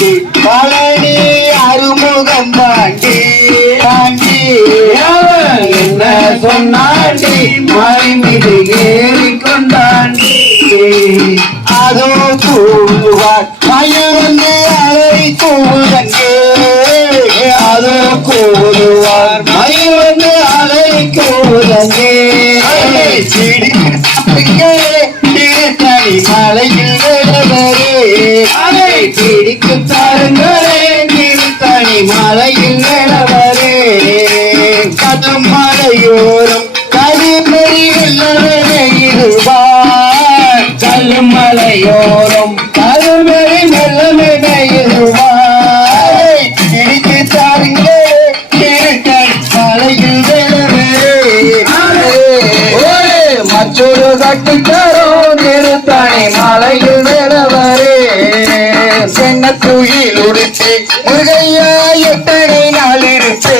தாண்டி பழனி அருமுகம் தாண்டி தாண்டி. என்ன சொன்னாண்டி? மறைந்து ஏறி கொண்டாண்டி அதோ கூடுவார் மயவந்து அலறி கூடுதங்கே அதோ கூடுவார் மயவந்து அலறி கூடுதங்கே சிடி. மலை பிடிக்கு தாருங்களே திருத்தணி மலையில் விடவரே கதம் மலையோரம் கருமறி வெள்ளவரே இருவார். கல்லும் மலையோரம் கருமறி வெள்ளவரே இருவார். பிடிக்கு தாருங்களே மலையில் விடவரே மற்றொரு கட்டுக்காரோ திருத்தணி முருகையா எத்தனை நாள் இருப்பே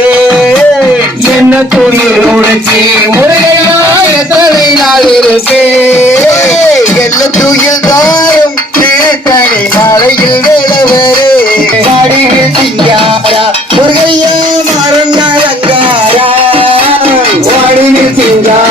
என்ன துணியில் உடைச்சி முருகையா எத்தனை நாள் இருப்பே என்ன தூயில் தாரும் திருத்தணி மலையில் விடவரே பாடிகள் சிங்காரா? முருகையா மரம் நலங்காரா? வாடினில் சிங்காரா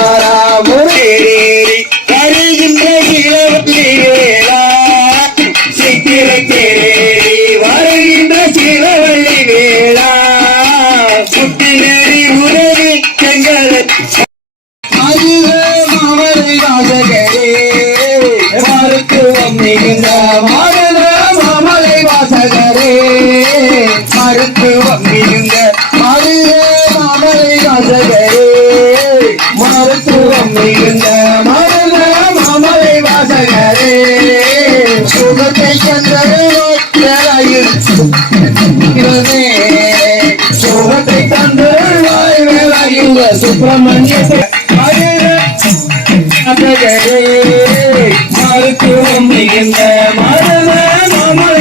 மருத்துவம் மிகுந்த மாதன மாமலை வாசகரே மருத்துவம் மிகுந்த மருத மாமலை வாசகரே மருத்துவம் மிகுந்த சுப்பிரமணிய மருத்துவம் மிகுந்த மருத மாமல